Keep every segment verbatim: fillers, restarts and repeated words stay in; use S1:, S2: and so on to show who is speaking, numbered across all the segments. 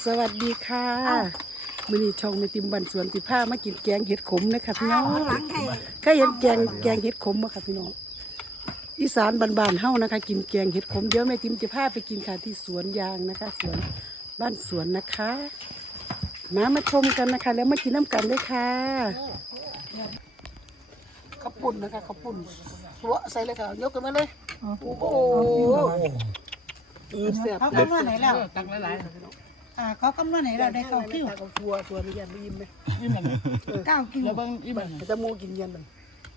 S1: สวัสดีค่ะมื้อนี้ช่องแม่ติมบ้านสวนสิพามากินแกงเห็ดขมนะคะพี่น้องเคยเห็นแกงแกงเห็ดขมบ่ค่ะพี่น้องอีสานบ้านๆเฮานะคะกินแกงเห็ดขมเดี๋ยวแม่ติมจะพาไปกินค่ะที่สวนยางนะคะสวนบ้านสวนนะคะมามาชมกันนะคะแล้วมากินน้ำกันด้วยค่ะข้าวปุ่นนะคะข้าวปุ่นตัวใส่เลยค่ะยกกันมาเลยโอ้โหเสียบ
S2: เขากำลังไหนแล้ว
S1: ตักหลายๆ
S2: อ่าเขากำลังไหนเราได้เก้าคิว
S1: กับทัวทัวนี่ยันไม่ยิ้มไหม
S2: เก้าคิว
S1: แล้วบางอิ่มจะมูกินยันมัน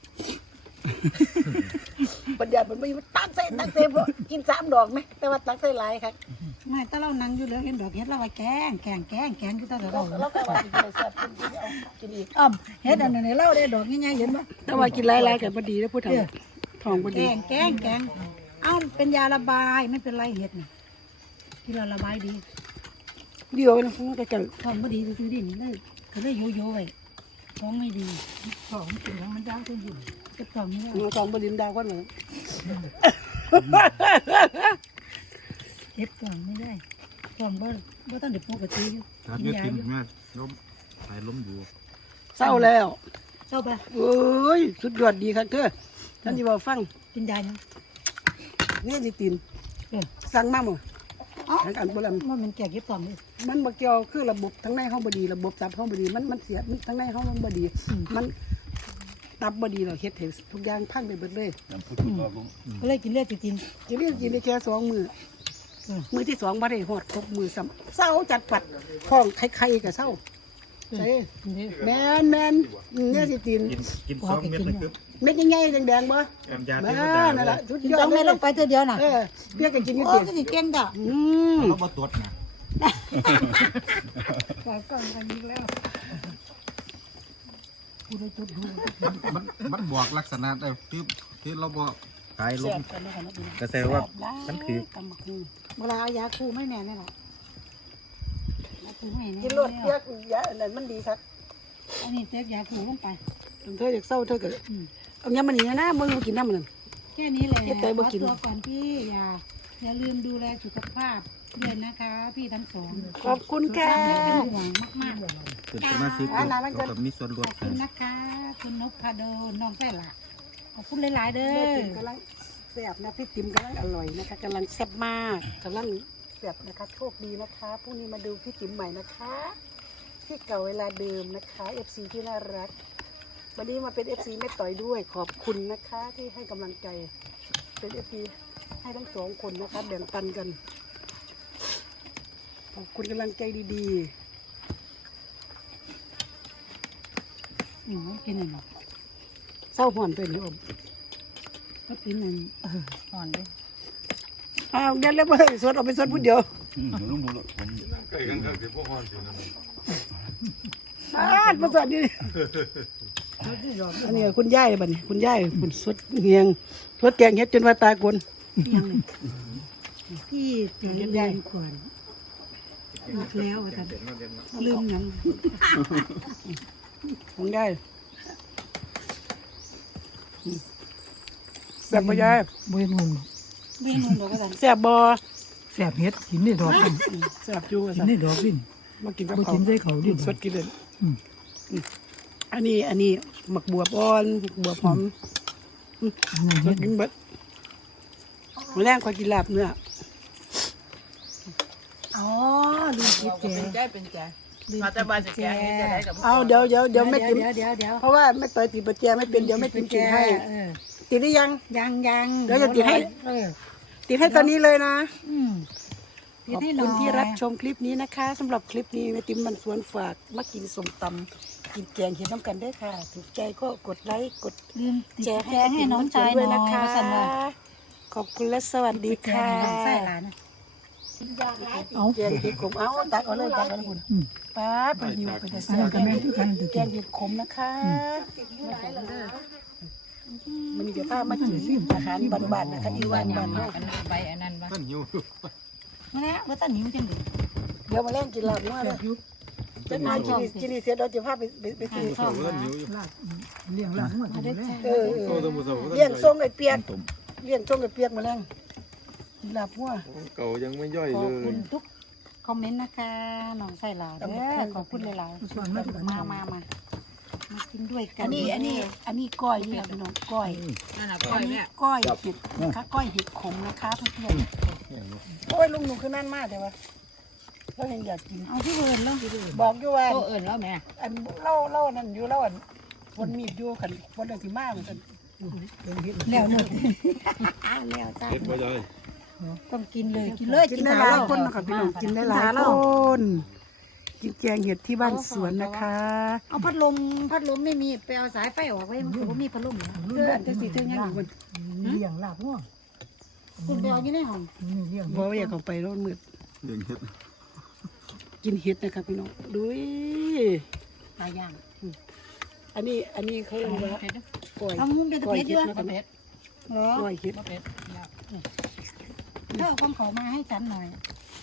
S1: ปัญญามันไม่ยิ้มตักใส่ตักเต็มกินสามดอกไหมแต่ว่าตักใส่หลายครับ
S2: ไม่ถ้าเรานั่งอยู่เหลือเห็นดอกเห็ดเราไปแกงแกงแกงแกงคือตาเรา
S1: แล้วก็ว่ากินไปแซ่บกินกินเอากินอีก
S2: อ้อมเห็ดอันไหนเราได้ดอกง่ายๆเห็นปะ
S1: แต่ว่ากินหลายๆกันพอดีแล้วพูดถึงทองพอ
S2: แก
S1: ดี
S2: งแกงแกงเอ้าเป็นยาระบายไม่เป็นไรเห็ดนี่กินเราระบายดี
S1: เดียวนะพูดกัน
S2: ท้องไม่ดีซื้อดินเลยก็เลยโยโย่ไปท้องไม่ดีท้องกินแล้วมันยากขึ้นอยู่จะท้องไม่ได้
S1: เราทองบดินดาวกันเหมือน
S2: เห็ดท้องไม่ได้ท้องบ่บ่ต้องเด็ดปกติอยู่
S3: ครับ
S2: กิน
S3: เยอะ
S2: ยา
S3: ติม
S2: อยู่
S3: แม่ล้มสายล้มอยู่
S1: เศร้าแล้ว
S2: เข้าไป
S1: เอ้ยสุดยอดดีครับเธอท่านที่บอกฟัง
S2: กินยายัง
S1: นี่สิติน
S2: เออ
S1: สั่งมาหมด
S2: เอ้า
S1: ทางอันโบราณ
S2: ว่ามันแก่เก็บท้องเลย
S1: มันบ่เกี่ยวคือระบบทั้งในห้องบดี ระบบตับห้องบดีมันมันเสียมันทั้งในห้องมันบดี มันตับบดีเราเฮ็ดให้ทุกอย่างพังไปเบิดเลย
S2: ก็เลยกินเลือดติดติน
S1: จะเรียกกินได้แค่สองมือ
S2: อืม
S1: มือที่สองบ่ได้หอดครบมือซ้ำเศร้าจัดปัดท้องไข่ๆกับเศร้าใช่แมนแมนเนี่ยสิติน
S3: กินกินสองเม็ดเลยคือ
S1: เม็ดใหญ่ๆแดงๆบ่
S3: แอมยา
S1: แม่
S3: เทวดา
S1: นั่น
S3: เล
S1: ล่ะ
S3: ย
S1: สุด
S2: กิน
S1: ยอ
S2: สอ
S1: ด
S2: ง
S1: เล
S2: เม็
S1: ย
S2: ดลงไปเธอเดียวน่ะ
S1: เออเพียกกันกินอยู่
S2: โอ้
S1: ติ
S2: ก็สิเก่งด่ะ
S1: อืม
S3: เราบ่ตรวจนะ
S2: กาก่อนกันอีกแล้วกูได้จุดดู
S3: มันมันบอกลักษณะได้คือคือเราบ่ตายล
S1: แซ่
S3: ม
S1: บกันนะคะเนาะพี่น้อง
S3: ก็แสดงว่ามันคือ
S1: ตำบักหุ่ง
S2: เวลาเอายาคูไม่แน่นี่แหละยาคูไม่แน่
S1: กินรสเพียกยาอันนั้นมันดีครับ
S2: อันนี้เจ๊กยาคูลงไป
S1: เธออยากเศร้าเธอก็
S2: อืม
S1: เอายามันนี่นะมึงกินน้ำมันนั่น
S2: แค่นี้แหละ
S1: เฮ็ดใจบ่กิน
S2: ขอตัวก่อนพี่อย่าอย่าลืมดูแลสุขภาพด้วยนะคะ พี่ทั้งสอง
S1: ขอบคุณค่ะ
S2: เป็นห่วงมากๆ
S3: เป็นสมาชิกเราก็มีส่วนล
S2: ข
S3: ด
S2: อบคุณนะคะ คุณนพพาโดนน้องแป้ละขอบคุณหลายๆเด้
S1: แม่
S2: อ
S1: ติ๋มกำลังแซ่บนะพี่ติ๋มกำลังอร่อยนะคะกำลังแซ่บมากกำลังแซ่บนะคะโชคดีนะคะพรุ่งนี้มาดูพี่ติ๋มใหม่นะคะที่เก่าเวลาเดิมนะคะ เอฟ ซี ที่น่ารักวันนี้มาเป็น เอฟ ซี แม่ต่อยด้วยขอบคุณนะคะที่ให้กำลังใจเป็น เอฟ ซี ให้ทั้งสองคนนะคะแบ่งปันกันขอบคุณกำลังใจดี
S2: อืมกินอันนี้
S1: ๆเศร้าห่อนไปหรืออม
S2: ก็กินอันเอออ่อนด้วย
S1: อ้าวงั้นแล้วมาสดเอาไปสดพูดเดียว
S3: ล้มหมดผม
S1: อ่ามาสดดิอันนี้คุณย่ายบัดนี้คุณย่ายคุณสดเฮียงสดแกงเฮ็ดจนว่าตากล
S2: ยังเลยพี่เสียเรียนก่อนหมดแล้วอาจารย์ลืมยัง
S1: ของย่ายอืมแซ่บบ่ย่าย
S4: บ่เห็นหุ่น
S2: เมนูเดียวกัน
S1: แซ่บบ่
S4: แสบเฮ็ดกินได้ดอกกิน
S1: อืมแซ่บอยู่ว่า
S4: กิน
S1: ซั่น
S4: ได้ดอกดิน
S1: มากินกับ
S4: บ่
S1: เขา
S4: กินได้เขาดิน
S1: สดกินเลย
S4: อืม
S1: อืมอันนี้อันนี้หมักบวบอ่อนหมักบวบหอม
S4: อันนั้น
S1: ส
S4: เฮ็
S1: ด
S4: ด
S1: กินเบิดมื้อแรงคอยกินลาบเนื้อ
S2: อ๋อลืมคิดแก
S5: เป็นใจเป็นใจ
S2: ลืม
S5: มาแต่บ้านจะแกงเฮ็ดจะได้กับ
S1: เอาเดี๋ยวเดี๋ยวเดี๋ยวไม่
S2: เดี๋
S1: กิ
S2: ยวน เดี๋ยวเดี๋ยว
S1: เพราะว่าไม่ต่อยตีประแจไม่เป็นเดี๋ยวไม่กินกินให้
S2: เออ
S1: ติดหรือยัง
S2: ยังยัง
S1: เดี๋ยวจะติดให้
S2: เออ
S1: ติดให้ตอนนี้เลยนะ
S2: อืม
S1: ขอบคุณที่รับชมคลิปนี้นะคะสำหรับคลิปนี้แม่ติ๋มมันสวนฝากมากินส้มตำกินแกงเห็นน้ำกันได้อค่ะ ถูกใจก็กดไลค์กด
S2: ลืมติด
S1: แชร์
S2: แกงให้น้องชายห
S1: ด้
S2: น่
S1: ว
S2: อย ย
S1: นะคะ
S2: สันว่า
S1: ขอบคุณและสวัสดี
S2: แก
S1: ค่ะ
S2: งให้น้องไส้หลานนะ
S4: เอา
S1: แกงเห็ดขมเอาตักเอาเลยตักเอาเลยคุณ
S4: อืม
S1: ป้าดเป็นหิวเป็นแต่
S4: อัน
S1: เสีย
S4: นั้นก็แม่นคือกันตะ
S1: แก
S4: กี้
S1: งเห็ดขมนะคะมันจะพามากินอาหารบ้านๆนะคะอีวานบ้านเนาะ
S5: อันนี้ใบอันนั้นบ่
S3: ท่านหิว
S2: มาแล้วว่าตาหนิวจังเลย
S1: เดี๋ยวมาเล่นกินลาบมั่วเลยจะมากินกินเสียเราจะพาไปไปไปซื้อ
S2: ชอบ
S3: เอิ้นหิวอยู่
S4: ลาบเลี้ยงลาบหัว
S2: มา
S4: กิน
S2: ได้
S4: ได้
S2: จ้า
S1: เออเอ
S3: โต
S1: อ
S3: ตะมุสาว
S1: เลี้ยงส่งไอ้เปียกเลี้ยงส่งไอ้เปียกมาแล้วกินลาบมั่ว
S3: เก่ายังไม่ย่อย
S2: ข
S3: เล
S2: อบคุ
S3: ย
S2: ณทุกคอมเมนต์นะคะน้องใส่หลาเด้อขอบคุณหลาย
S4: ส่วนมากที่
S2: ๆมามามามากินด้วยกั
S1: อั
S2: น
S1: นนี้อันนี้อันนี้ก้อยนี่ค่ะพี่น้องก้อย
S5: นั่นน่ะ
S1: อั
S5: ก้อน ย
S1: นี้
S5: เนี่ย
S1: ก้อยเห็ดนะคะก้อยเห็ดขมนะคะเพื่อนๆโอ้ยลุงหนูคือนั่นมากเลยวะเรายังอยากกิน
S2: เอาที่เวิร์นแล้ว
S1: บอกอยู่ว่า
S5: โตเอิญแล้วแม่
S1: อันเล่าเล่านั่นอยู่เล่าอันวนมีดอยู่กันวนเรื่องสิมาเหมือนกัน
S2: แล้วหมดแล้วจ้า
S3: เฮ็ดบ่ได้
S2: ต้องกินเลยกินเลย
S1: กิ
S2: กิ
S1: น
S2: น
S1: ได้
S2: หา
S1: หลาย
S2: เรา
S1: คนนะคะพี่น้องกินได้หลาย
S2: กินหาเรา
S1: คนกินแกงเห็ดที่บ้านสวนนะคะ
S2: เอาพัดลมพัดลมไม่มีไปเอาสายไฟออกไว้มันคือว่ามีพัดลมอยู่
S1: เพื่อนจะสิเท่ายังอยู่บน
S4: เลี้ยงลาบง่วง
S2: คุณไปเอาอยู่ในห้อง
S4: นี่เลี้ยง
S1: บอกว่าอยากเอาไปร้อนมืด
S3: เลี้ยงเฮ็ด
S1: กินเห็ดนะคะพี่น้องดูย
S2: ปลาย่าง
S1: อันนี้อันนี้เขาเรียกว่า
S5: เผ็ดเด้อ
S1: ก้อย
S2: เอามุ้งเป็นตะ
S1: ก้อย
S2: เพ็ด
S1: เห็
S2: เย
S1: ด
S2: อะ
S1: นะคะ
S5: เผ็ด
S2: เหรอ
S1: ก้อยเห็ด
S5: บ่เผ็ดเนี่ย
S2: เธอเอาของเขามาให้ฉันหน่อย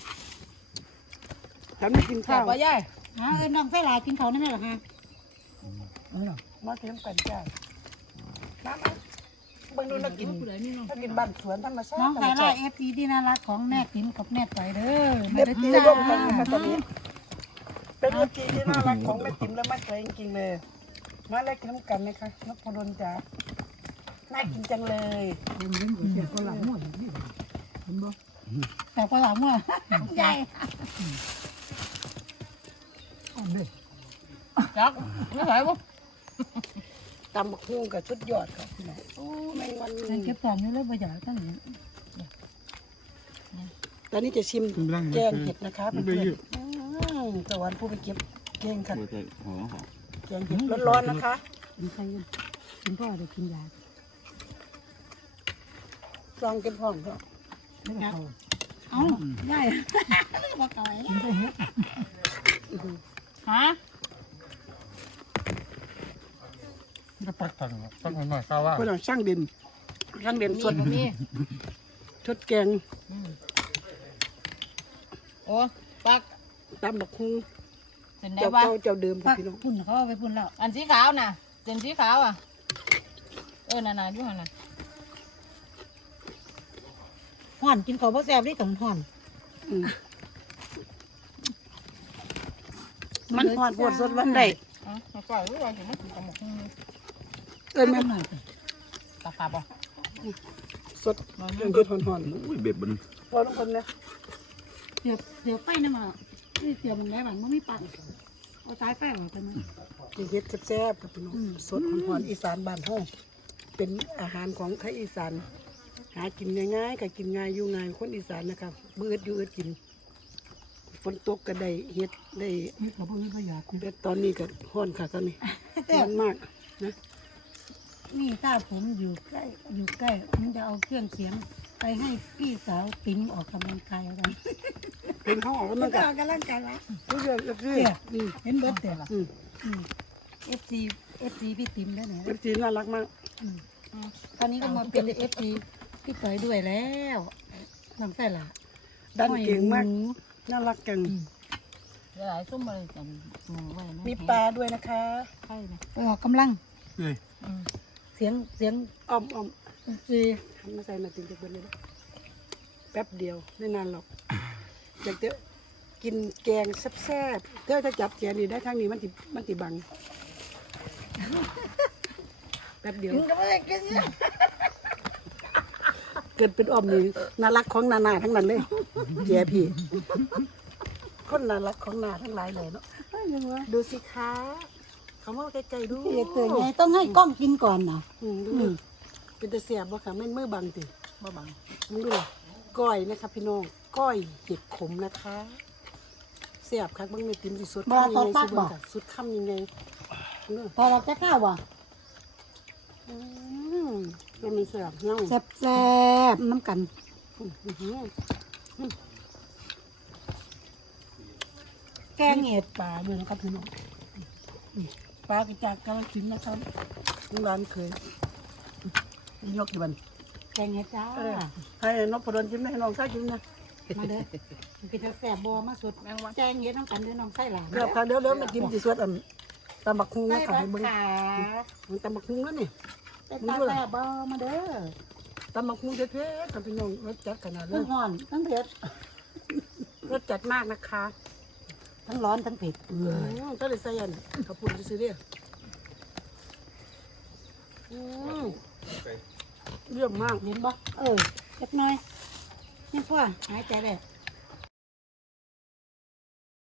S1: ฉันไม่กิน
S5: แซ่
S1: ข้า
S5: บ
S1: ว
S5: บ่ยาย
S2: ฮะเออน้องใส่หลายกินเขาได้ไหมล่ะฮะ
S4: เออ
S1: มาเค็มกันจ้าน้ำอ่ะเบิ่งดูนักกิน
S5: ผู้ใดมีน้อง
S1: นักกินบ้านสวนธรรมชาติ
S2: น้อง
S1: ธร
S2: ใส่
S1: รม
S2: หลา
S1: ชาย ติ
S2: เอฟซีที่น่ารักของแม่ติ๋มกับแม่ต่อยเด้อ
S1: เอฟซีร่วมกันค่ะตอนนี้เป็นเอฟซีที่น่ารักของแม่ติ๋มและแม่เตยจริงๆเลยมาเลยกินน้ำกันนะคะนพดลจ๋าน่ากินจังเลย
S4: เลี้ยงเลี้ยงเลี้ยงก็ลาบง่วงนี่เห็นบ่
S2: แต่ก็หลังว่าใหญ่
S4: อ่อนเลย
S5: จักไม่ไหวบ่
S1: ตำบักหุ่งกับชุดยอดค่ะพี่น้องโอ้แมงวัน
S2: มันเก็บของอยู่เลยบ่อยากตั้งนี้
S1: ตอนนี้จะชิมแกงเห็ดนะคะเพื่อนๆอืมตะวันผู้ไปเก็บแกงค่ะ
S3: บ่ใช่หอหอ
S1: แกงเห็ดร้อนๆนะคะ
S2: กินใครกันกินพ่อเดี๋ยวกินยา
S1: ลองเก็บห้องก็
S4: ไม่ได้เขา
S2: เอ้าใหญ่บ่เก่าไอ้
S4: กินได้เฮ็ด
S5: ฮะ
S3: จะปักทันปักหน่อยซาว่า
S1: เพื่อนช่างเด่นช่างเด่น
S5: มี
S1: สด
S5: บ่มี
S1: ชุดแกง
S5: อืมโอ้ปัก
S1: ตำบักหุ่ง
S5: เส้นไหน
S1: เจ้า
S5: วะ
S1: เก่าเจ้าเดิมค่ะ
S2: ปัก
S1: พี่น้อง
S2: พุ่นเขาเอาไปพุ่นแล้ว
S5: อันสีขาวน่ะเส้นสีขาวอ่ะเออนั่นน่ะอยู่หั่นน่ะ
S2: ห่อนกินเขาบ่แซ่บดิต้องห่อน
S1: อืมมันหอดปวดสดวันใด
S5: อ๋อมาก่อยรู้ว่าสิมากินกับหมกหุ่ง
S1: เอิ้นแม่
S2: หน่อย
S5: ตาปลาบ่
S1: สดเรื่องเกิดหอนหอน
S3: อุ้ยเบ็ดมัน
S1: พอทุกคนนะ
S2: เดี๋ยวเดี๋ยวไฟน้ำมานี่เดี๋ยวมันได้หวังมันไม่ปั่นเอาสายไฟออกกันมั้ย
S1: กินเฮ็ดแซ่บๆครับพี่น้องสดหอนหอนอีสานบ้านเฮาเป็นอาหารของไทยอีสาน หากินง่ายๆก็กินง่ายอยู่ง่ายคนอีสานนะครับมืดอยู่อึดกินฝนตกก็ได้เฮ็ดได้
S4: นี่ก็บ่มีประหยัด
S1: แต่ตอนนี้ก็ฮ้อนค่ะตอนนี้ร้อนมากนะ
S2: นี่ถ้าผมอยู่ใกล้อยู่ใกล้ผมจะเอาเครื่องเสียงไปให้พี่สาวติ๋มออกกำลังกายกัน
S1: เป็นห้องออกกำลังกาย
S2: ออกกำลังกายวะ
S1: ทุกอย่างก็คืออืม
S2: เห็นเบิร์ดเดี๋ยว
S1: อืม
S2: เอฟซีเอฟซีพี่ติ๋มได้ไหน
S1: เอฟซีน่ารักมาก
S2: ตอนนี้ก็มาเป็นเอฟซีพี่ต่อยด้วยแล้วน้องใส่ละ
S1: ดันเก่งมากน่ารักจัง
S5: เดี๋ยวหลายซุ่มบ่ได้จันหมูไว้นะ
S1: มีปลาด้วยนะคะ
S5: ไข่นะ
S2: ไปออกกำลัง
S3: เฮ้ย
S5: อืม
S2: เสียงเสียง
S1: อ้อมอ้อม
S2: ซี
S1: ทำมาใส่มาติงจะเป็นเลยนะแป๊บเดียวไม่นานหรอกอยากจะกินแกงแซ่บๆเธอจะจับแกงนี่ได้ทางนี้มันติมันติบังแป๊บเดียว
S2: ถึงก็ไม่ได้กินเนี่ย
S1: เกิดเป็นอ้อมนี่น่ารักของนานาทั้งนั้นเลยแย่พี่คนน่ารักของนาทั้งหลายเลยเนาะดูสิคะเขามาใกล้ๆดู
S2: พี่เตือนไงต้องให้กล้องกินก่อนนะ
S1: อืมดูดิเป็นตะเสียบบ่ค่ะแม่นมือบังติ
S5: บ่บัง
S1: มึงดูก้อยนะคะพี่น้องก้อยเห็ดขมนะคะเสียบคักเบางในติมสิสุดคำยังไงสิเบิ่งค่ะสุดคำยังไงเนอะ
S2: พอเราจะข้าวว่ะ
S1: อืมแล้วมันเสียบเน่า
S2: แซ่บแซ่บน้ำกัน
S1: อื้อหือ
S2: แกงเห็ด
S1: ปลาด้วยนะครับพี่น้องอืมปลากระจากกาลสินธุ์นะครับน้องร้านเคยยกอยู่บัน
S2: แกงเห็ดจ้า
S1: เออให้นพดลจิ้มให้น้องซ่าจิ้มนะ
S2: มาเด้อมันเป็นแซ่บบัวมาสุดแกงเห็ดน้ำกันด้วยน้องไส้หลาน
S1: เดี๋ยวค่ะเดี๋ยวเดี๋ยวมาจิ้มสิสวดอันตำบักคุ้ง
S2: ไส้
S1: นะค่ะ
S2: บั
S1: ให้
S2: ก
S1: เบิ่ง
S2: ขา
S1: มันตำบักคุ้งแล้วนี่
S2: เป็นตาแซ่บบัวมาเด้อ
S1: ตำบักคุ้งเท่ๆกับพี่น้องรสจัดขนาดเล
S2: ทั้
S1: ย
S2: งห่อนทั้งเผ็ด
S1: รสจัดมากนะคะ
S2: ทั้งร้อนทั้งเผ็ด
S1: อืมก็เลยใส่ยันขอบคุณซื้อๆเด้ออืมเยี่ยมมาก
S2: เห็นบ่เออเล็กน้อยนี่พ่อหายใจได้